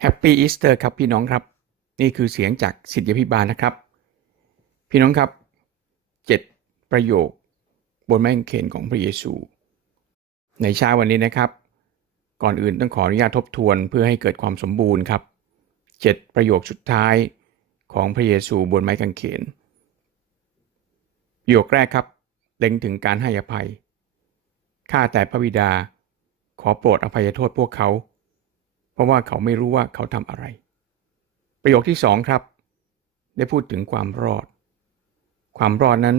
แฮปปี้อีสเตอร์ครับพี่น้องครับ นี่คือเสียงจากสิทธิพิบาลนะครับ พี่น้องครับเจ็ดประโยค บนไม้กางเขนของพระเยซู ในเช้าวันนี้นะครับ ก่อนอื่นต้องขออนุญาตทบทวนเพื่อให้เกิดความสมบูรณ์ครับเจ็ดประโยคสุดท้ายของพระเยซูบนไม้กางเขนประโยคแรกครับเล็งถึงการให้อภัยข้าแต่พระบิดา ขอโปรดอภัยโทษพวกเขาเพราะว่าเขาไม่รู้ว่าเขาทำอะไร ประโยคที่สองครับ ได้พูดถึงความรอด ความรอดนั้น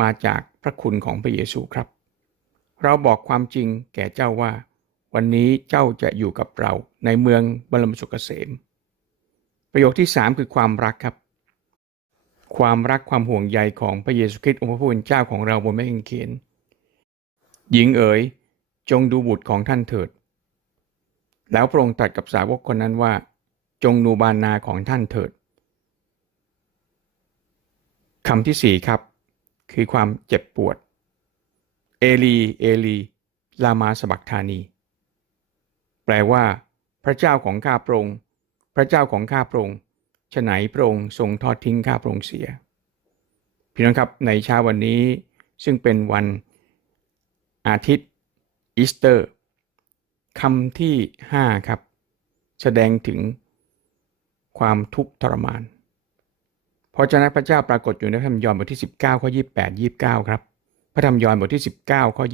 มาจากพระคุณของพระเยซูครับ เราบอกความจริงแก่เจ้าว่า วันนี้เจ้าจะอยู่กับเราในเมืองบรมสุขเกษม ประโยคที่สามคือความรักครับ ความรักความห่วงใยของพระเยซูคริสต์องค์พระผู้เป็นเจ้าของเราบนไม้กางเขนหญิงเอ๋ยจงดูบุตรของท่านเถิด แล้วพระองค์ตรัสกับสาวกคนนั้นว่า จงดูบานนาของท่านเถิดคำที่สี่ครับ คือความเจ็บปวด เอลี เอลี ลามาสบักธานี แปลว่า พระเจ้าของข้าพระองค์พระเจ้าของข้าพระองค์ฉไหนพระองค์ทรงทอดทิ้งข้าพระองค์เสีย พี่น้องครับในเช้าวันนี้ซึ่งเป็นวันอาทิตย์อีสเตอร์ คำที่ 5 ครับ แสดงถึงความทุกข์ทรมานพระเจ้าพระเจ้าปรากฏอยู่ในพระธรรมยอห์นบทที่ 19 ข้อ 28 29 ครับ พระธรรมยอห์นบทที่ 19 ข้อ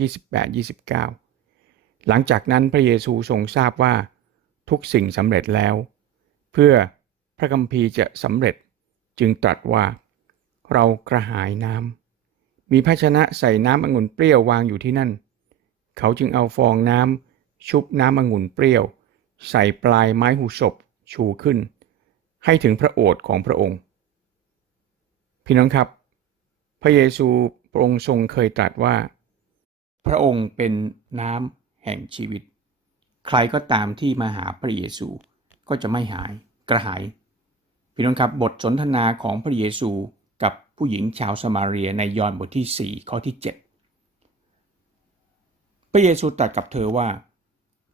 28 29 หลังจากนั้นพระเยซูทรงทราบว่าทุกสิ่งสำเร็จแล้ว เพื่อพระคัมภีร์จะสำเร็จจึงตรัสว่า เรากระหายน้ำมีภาชนะใส่น้ำองุ่นเปรี้ยววางอยู่ที่นั่น เขาจึงเอาฟองน้ำ ชุบน้ำองุ่นเปรี้ยว ใส่ปลายไม้หูศพชูขึ้น ให้ถึงพระโอษฐ์ของพระองค์ พี่น้องครับ พระเยซูพระองค์ทรงเคยตรัสว่า พระองค์เป็นน้ำแห่งชีวิต ใครก็ตามที่มาหาพระเยซูก็จะไม่หายกระหาย พี่น้องครับบทสนทนาของพระเยซูกับผู้หญิงชาวสมาเรียในยอห์นบทที่ 4 ข้อที่ 7 พระเยซูตรัสกับเธอว่า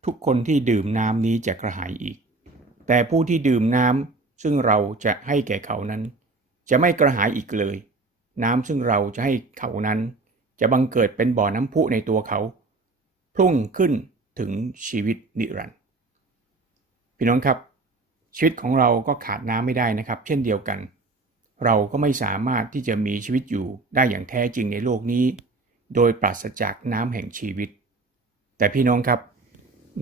ทุกคนที่ดื่มน้ำนี้จะกระหายอีก แต่ผู้ที่ดื่มน้ำซึ่งเราจะให้แก่เขานั้น จะไม่กระหายอีกเลย น้ำซึ่งเราจะให้เขานั้น จะบังเกิดเป็นบ่อน้ำพุในตัวเขาพุ่งขึ้นถึงชีวิตนิรันดร์พี่น้องครับ ชีวิตของเราก็ขาดน้ำไม่ได้นะครับ เช่นเดียวกัน เราก็ไม่สามารถที่จะมีชีวิตอยู่ได้อย่างแท้จริงในโลกนี้ โดยปราศจากน้ำแห่งชีวิต แต่พี่น้องครับ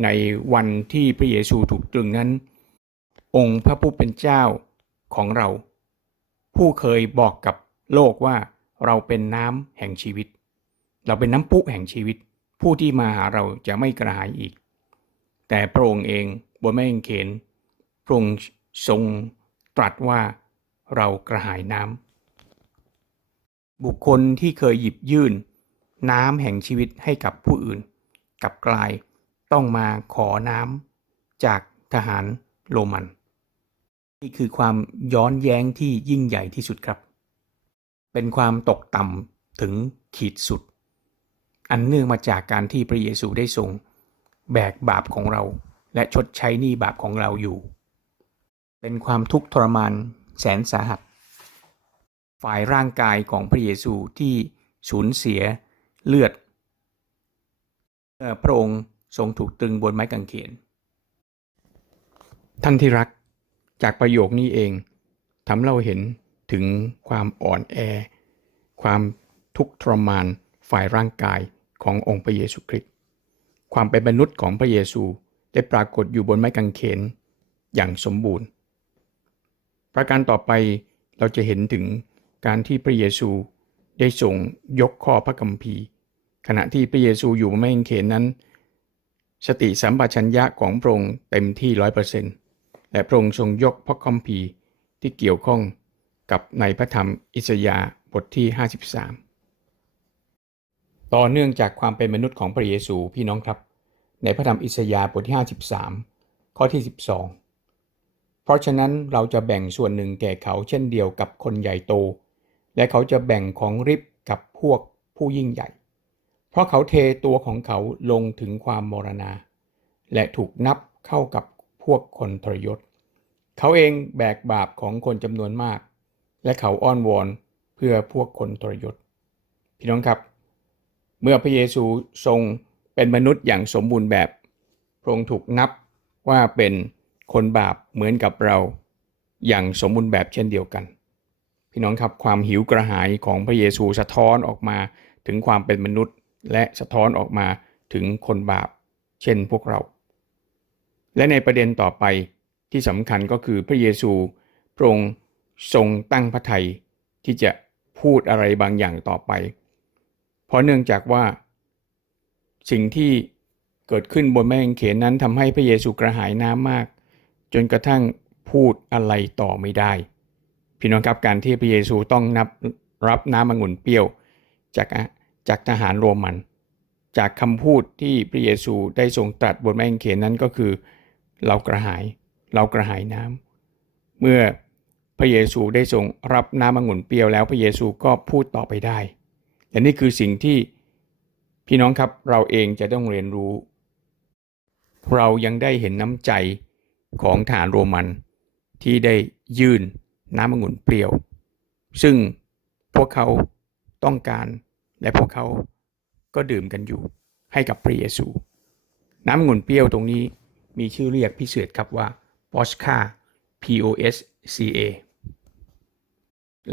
ในวันที่พระเยซูถูกตรึงนั้น องค์พระผู้เป็นเจ้าของเรา ผู้เคยบอกกับโลกว่าเราเป็นน้ำแห่งชีวิต เราเป็นน้ำพุแห่งชีวิต ผู้ที่มาหาเราจะไม่กระหายอีก แต่พระองค์เองบนไม้กางเขนพระองค์ทรงตรัสว่าเรากระหายน้ำบุคคลที่เคยหยิบยื่น น้ำแห่งชีวิตให้กับผู้อื่นกลับกลาย ต้องมาขอน้ำจากทหารโรมัน นี่คือความย้อนแย้งที่ยิ่งใหญ่ที่สุดครับ เป็นความตกต่ำถึงขีดสุด อันเนื่องมาจากการที่พระเยซูได้ทรง แบกบาปของเรา และชดใช้หนี้บาปของเราอยู่ เป็นความทุกข์ทรมานแสนสาหัส ฝ่ายร่างกายของพระเยซูที่สูญเสียเลือดเมื่อพระองค์ ทรงถูกตรึงบนไม้กางเขน ท่านที่รักจากประโยคนี้เองทำเราเห็นถึงความอ่อนแอ ความทุกข์ทรมานฝ่ายร่างกายขององค์พระเยซูคริสต์ความเป็นมนุษย์ของพระเยซูได้ปรากฏอยู่บนไม้กางเขนอย่างสมบูรณ์ ประการต่อไปเราจะเห็นถึงการที่พระเยซูได้ทรงยกข้อพระคัมภีร์ ขณะที่พระเยซูอยู่บนไม้กางเขนนั้น สติสัมปชัญญะของพระองค์เต็มที่ร้อยเปอร์เซ็นต์และพระองค์ทรงยกพระคัมภีร์ที่เกี่ยวข้องกับในพระธรรมอิสยาห์บทที่ 53 ต่อเนื่องจากความเป็นมนุษย์ของพระเยซูพี่น้องครับ ในพระธรรมอิสยาห์บทที่ 53 ข้อที่ 12 เพราะฉะนั้นเราจะแบ่งส่วนหนึ่งแก่เขาเช่นเดียวกับคนใหญ่โต และเขาจะแบ่งของริบกับพวกผู้ยิ่งใหญ่ เพราะเขาเทตัวของเขาลงถึงความมรณา และถูกนับเข้ากับพวกคนทรยศ เขาเองแบกบาปของคนจำนวนมาก และเขาอ้อนวอนเพื่อพวกคนทรยศ พี่น้องครับ เมื่อพระเยซูทรงเป็นมนุษย์อย่างสมบูรณ์แบบ พระองค์ถูกนับว่าเป็นคนบาปเหมือนกับเราอย่างสมบูรณ์แบบเช่นเดียวกัน พี่น้องครับความหิวกระหายของพระเยซูสะท้อนออกมาถึงความเป็นมนุษย์ และสะท้อนออกมาถึงคนบาป เช่นพวกเรา และในประเด็นต่อไปที่สำคัญก็คือพระเยซูพระองค์ทรงตั้งพระทัยที่จะพูดอะไรบางอย่างต่อไป เพราะเนื่องจากว่า สิ่งที่เกิดขึ้นบนแม่กางเขนนั้นทำให้พระเยซูกระหายน้ำมาก จนกระทั่งพูดอะไรต่อไม่ได้ พี่น้องครับการที่พระเยซูต้องนับรับน้ำองุ่นเปรี้ยว จาก จากทหารโรมัน จากคำพูดที่พระเยซูได้ทรงตรัสบนแม่กางเขนนั้นก็คือ เรากระหาย เรากระหายน้ำเมื่อพระเยซูได้ทรงรับน้ำองุ่นเปรี้ยวแล้วพระเยซูก็พูดต่อไปได้และนี่คือสิ่งที่พี่น้องครับเราเองจะต้องเรียนรู้ เรายังได้เห็นน้ำใจของฐานโรมันที่ได้ยื่นน้ำองุ่นเปรี้ยว ซึ่งพวกเขาต้องการ และพวกเขาก็ดื่มกันอยู่ให้กับพระเยซู น้ำองุ่นเปรี้ยวตรงนี้มีชื่อเรียกพิเศษครับว่า p o s c a P O S C A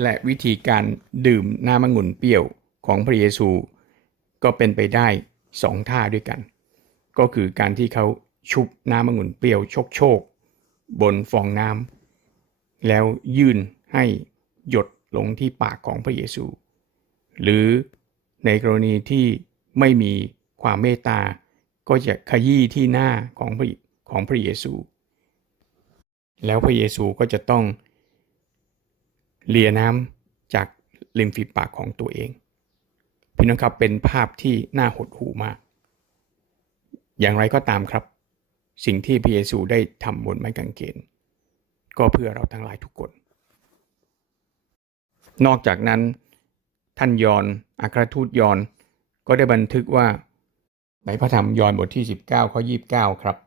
และวิธีการดื่มน้ำองุ่นเปรี้ยวของพระเยซู ก็เป็นไปได้สองท่าด้วยกัน ก็คือการที่เขาชุบน้ำองุ่นเปรี้ยวโชกโชกบนฟองน้ำแล้วยื่นให้หยดลงที่ปากของพระเยซู หรือ ในกรณีที่ไม่มีความเมตตา ก็จะขยี้ที่หน้าของพระของพระเยซู แล้วพระเยซูก็จะต้องเลียน้ำจากริมฝีปากของตัวเองพี่น้องครับเป็นภาพที่น่าหดหู่มาก อย่างไรก็ตามครับ สิ่งที่พระเยซูได้ทำบนไม้กางเขนก็เพื่อเราทั้งหลายทุกคน นอกจากนั้น ท่านยอนอัครทูตยอน ก็ได้บันทึกว่า ในพระธรรมยอนบทที่ 19ข้อ29 ครับ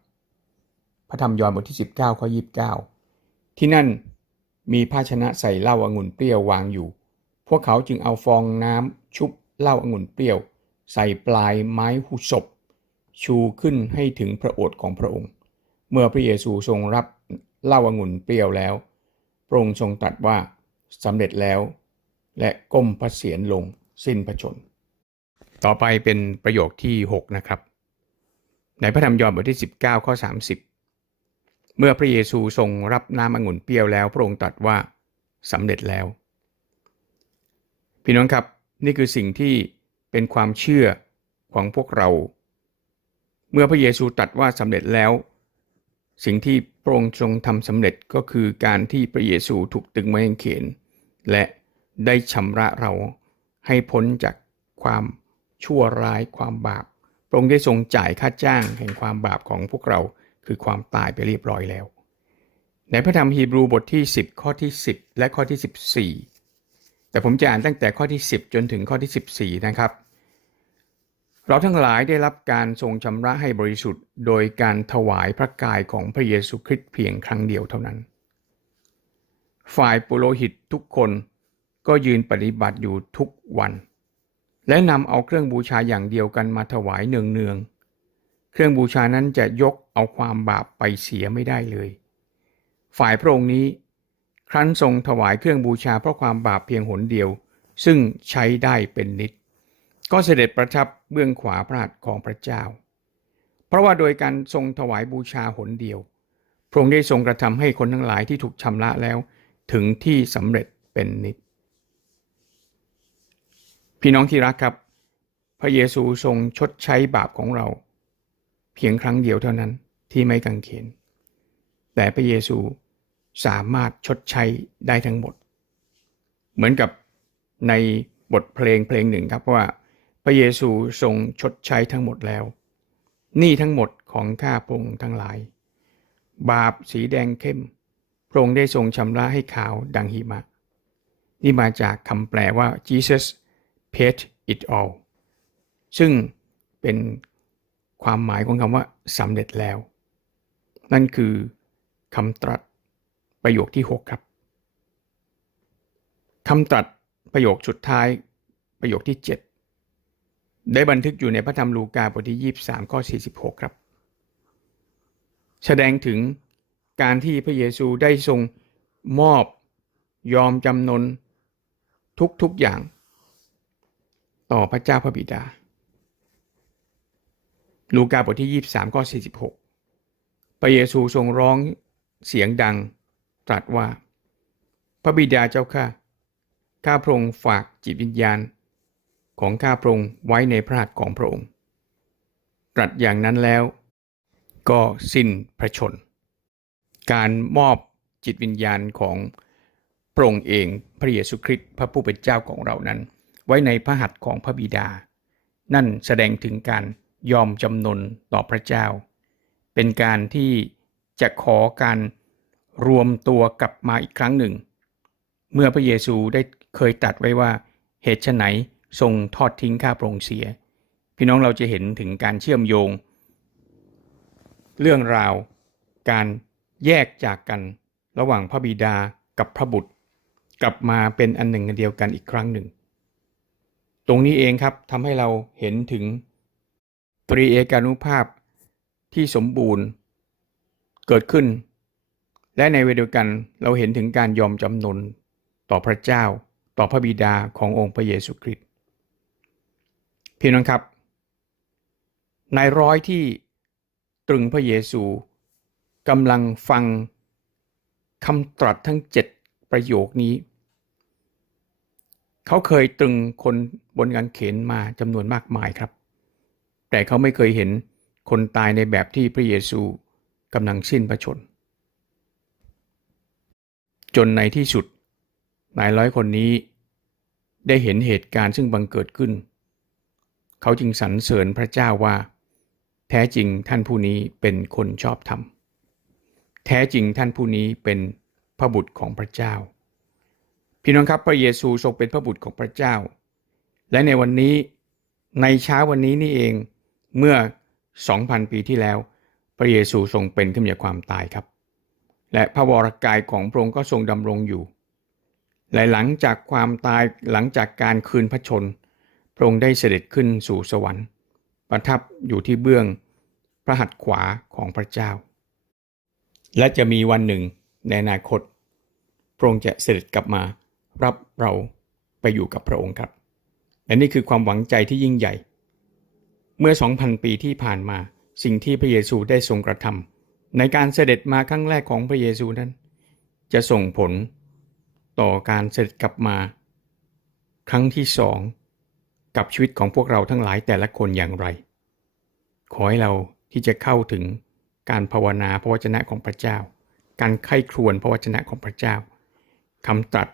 พระธรรมยอนบทที่ 19ข้อ29 ที่นั่นมีภาชนะใส่เหล้าอางุ่นเปรี้ยววางอยู่ พวกเขาจึงเอาฟองน้ำชุบเหล้าอางุ่นเปรี้ยว ใส่ปลายไม้หุศพ ชูขึ้นให้ถึงพระโอษฐ์ของพระองค์ เมื่อพระเยซูทรงรับเหล้าอางุ่นเปรี้ยวแล้วพระองค์ทรงตรัสว่าสำเร็จแล้ว และก้มพระเศียรลงสิ้นพระชน ต่อไปเป็นประโยคที่ 6 นะครับ ในพระธรรมยอห์นบทที่ 19 ข้อ 30 เมื่อพระเยซูทรงรับน้ำองุ่นเปรี้ยวแล้ว พระองค์ตรัสว่าสำเร็จแล้ว พี่น้องครับนี่คือสิ่งที่เป็นความเชื่อของพวกเรา เมื่อพระเยซูตรัสว่าสำเร็จแล้ว สิ่งที่พระองค์ทรงทำสำเร็จก็คือการที่พระเยซูถูกตึงไว้กางเขนและ ได้ชำระเราให้พ้นจากความชั่วร้ายความบาป พระองค์ได้ทรงจ่ายค่าจ้างแห่งความบาปของพวกเราคือความตายไปเรียบร้อยแล้ว ในพระธรรมฮีบรูบทที่ 10 ข้อที่ 10 และข้อที่ 14 แต่ผมจะอ่านตั้งแต่ข้อที่ 10 จนถึงข้อที่ 14 นะครับ เราทั้งหลายได้รับการทรงชำระให้บริสุทธิ์ โดยการถวายพระกายของพระเยซูคริสต์เพียงครั้งเดียวเท่านั้น ฝ่ายปุโรหิตทุกคน ก็ยืนปฏิบัติอยู่ทุกวัน และนำเอาเครื่องบูชาอย่างเดียวกันมาถวายเนืองๆเครื่องบูชานั้นจะยกเอาความบาปไปเสียไม่ได้เลย ฝ่ายพระองค์นี้ ครั้นทรงถวายเครื่องบูชาเพราะความบาปเพียงหนเดียว ซึ่งใช้ได้เป็นนิด ก็เสด็จประทับเบื้องขวาพระหัตถ์ของพระเจ้า เพราะว่าโดยการทรงถวายบูชาหนเดียว พระองค์ได้ทรงกระทำให้คนทั้งหลายที่ถูกชำระแล้ว ถึงที่สำเร็จเป็นนิด พี่น้องที่รักครับ พระเยซูทรงชดใช้บาปของเรา เพียงครั้งเดียวเท่านั้นที่ไม่กังเขน แต่พระเยซูสามารถชดใช้ได้ทั้งหมด เหมือนกับในบทเพลงเพลงหนึ่งครับว่า พระเยซูทรงชดใช้ทั้งหมดแล้วหนี้ทั้งหมดของข้าพงทั้งหลาย บาปสีแดงเข้ม พระองค์ได้ทรงชำระให้ขาวดังหิมะ นี่มาจากคำแปลว่า Jesus paid it all ซึ่งเป็นความหมายของคำว่าสำเร็จแล้ว นั่นคือคำตรัสประโยคที่ 6 ครับคำตรัสประโยคสุดท้ายประโยคที่ 7 ได้บันทึกอยู่ในพระธรรมลูกาบทที่ 23 ข้อ 46 ครับ แสดงถึงการที่พระเยซูได้ทรงมอบยอมจำนนทุกๆอย่าง ต่อพระเจ้าพระบิดา ลูกาบทที่ 23ข้อ46 พระเยซูทรงร้องเสียงดังตรัสว่า พระบิดาเจ้าข้าข้าพระองค์ฝากจิตวิญญาณ ของข้าพระองค์ไว้ในพระหัตถ์ของพระองค์ ตรัสอย่างนั้นแล้วก็สิ้นพระชน การมอบจิตวิญญาณของพระองค์เองพระเยซูคริสต์พระผู้เป็นเจ้าของเรานั้น ว้ในพระหัตถ์ของพระบิดา นั่นแสดงถึงการยอมจำนนต่อพระเจ้า เป็นการที่จะขอการรวมตัวกลับมาอีกครั้งหนึ่ง เมื่อพระเยซูได้เคยตรัสไว้ว่าเหตุไฉนทรงทอดทิ้งข้าพระองค์เสีย พี่น้องเราจะเห็นถึงการเชื่อมโยง เรื่องราวการแยกจากกันระหว่างพระบิดากับพระบุตร กลับมาเป็นอันหนึ่งอันเดียวกันอีกครั้งหนึ่ง ตรงนี้เองครับทำให้เราเห็นถึงตรีเอกานุภาพที่สมบูรณ์เกิดขึ้น และในเวลาเดียวกันเราเห็นถึงการยอมจำนนต่อพระเจ้าต่อพระบิดาขององค์พระเยซูคริสต์พี่น้องครับนายร้อยที่ตรึงพระเยซูกำลังฟังคำตรัสทั้งเจ็ดประโยคนี้ เขาเคยตรึงคนบนกางเขนมาจำนวนมากมายครับ แต่เขาไม่เคยเห็นคนตายในแบบที่พระเยซูกำลังสิ้นพระชน จนในที่สุดนายร้อยคนนี้ ได้เห็นเหตุการณ์ซึ่งบังเกิดขึ้น เขาจึงสรรเสริญพระเจ้าว่า แท้จริงท่านผู้นี้เป็นคนชอบธรรม แท้จริงท่านผู้นี้เป็นพระบุตรของพระเจ้า พี่น้องครับพระเยซูทรงเป็นพระบุตรของพระเจ้า และในวันนี้ในเช้าวันนี้นี่เองเมื่อ 2,000 ปีที่แล้ว พระเยซูทรงเป็นขึ้นจากความตายครับ และพระวรากายของพระองค์ก็ทรงดำรงอยู่ และหลังจากความตายหลังจากการคืนพระชน พระองค์ได้เสด็จขึ้นสู่สวรรค์ ประทับอยู่ที่เบื้องพระหัตถ์ขวาของพระเจ้า และจะมีวันหนึ่งในอนาคต พระองค์จะเสด็จกลับมา รับเราไปอยู่กับพระองค์ครับและนี่คือความหวังใจที่ยิ่งใหญ่ เมื่อ 2,000 ปีที่ผ่านมาสิ่งที่พระเยซูได้ทรงกระทำในการเสด็จมาครั้งแรกของพระเยซูนั้น จะส่งผลต่อการเสด็จกลับมา ครั้งที่สองกับชีวิตของพวกเราทั้งหลายแต่ละคนอย่างไร ขอให้เราที่จะเข้าถึงการภาวนาพระวจนะของพระเจ้า การไข้ครวนพระวจนะของพระเจ้าคำตรัส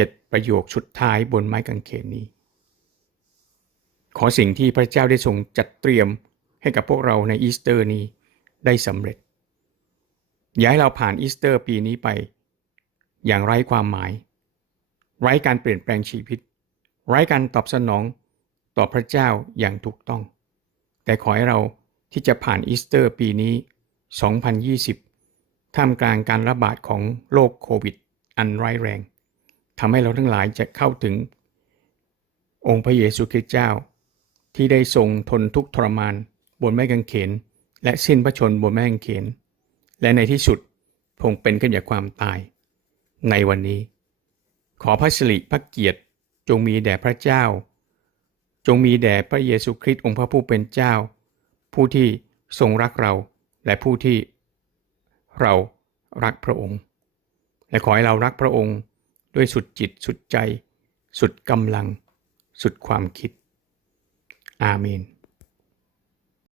เจ็ดประโยคสุดท้ายบนไม้กางเขนนี้ ขอสิ่งที่พระเจ้าได้ทรงจัดเตรียมให้กับพวกเราในอีสเตอร์นี้ได้สำเร็จ อย่าให้เราผ่านอีสเตอร์ปีนี้ไป อย่างไร้ความหมาย ไร้การเปลี่ยนแปลงชีวิต ไร้การตอบสนองต่อพระเจ้าอย่างถูกต้อง แต่ขอให้เราที่จะผ่านอีสเตอร์ปีนี้ 2020 ท่ามกลางการระบาดของโรคโควิด อันร้ายแรง ทำให้เราทั้งหลายจะเข้าถึง องค์พระเยซูคริสต์เจ้า ที่ได้ทรงทนทุกข์ทรมาน บนไม้กางเขน และสิ้นพระชนบนไม้กางเขน และในที่สุดพงเป็นขึ้นจากความตาย ในวันนี้ ขอพระสิริพระเกียรติจงมีแด่พระเจ้า จงมีแด่พระเยซูคริสต์องค์พระผู้เป็นเจ้า ผู้ที่ทรงรักเราและผู้ที่เรารักพระองค์ และขอให้เรารักพระองค์ ด้วยสุดจิตสุดใจ สุดกำลัง สุดความคิด อาเมน